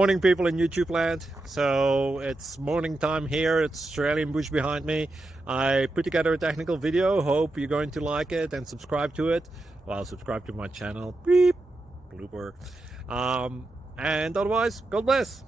Morning, people in YouTube land. So it's morning time here. It's Australian bush behind me. I put together a technical video. Hope you're going to like it and subscribe to it. Well, subscribe to my channel. Beep. Blooper. And otherwise, God bless.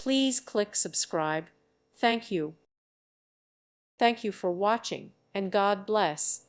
Please click subscribe. Thank you. Thank you for watching, and God bless.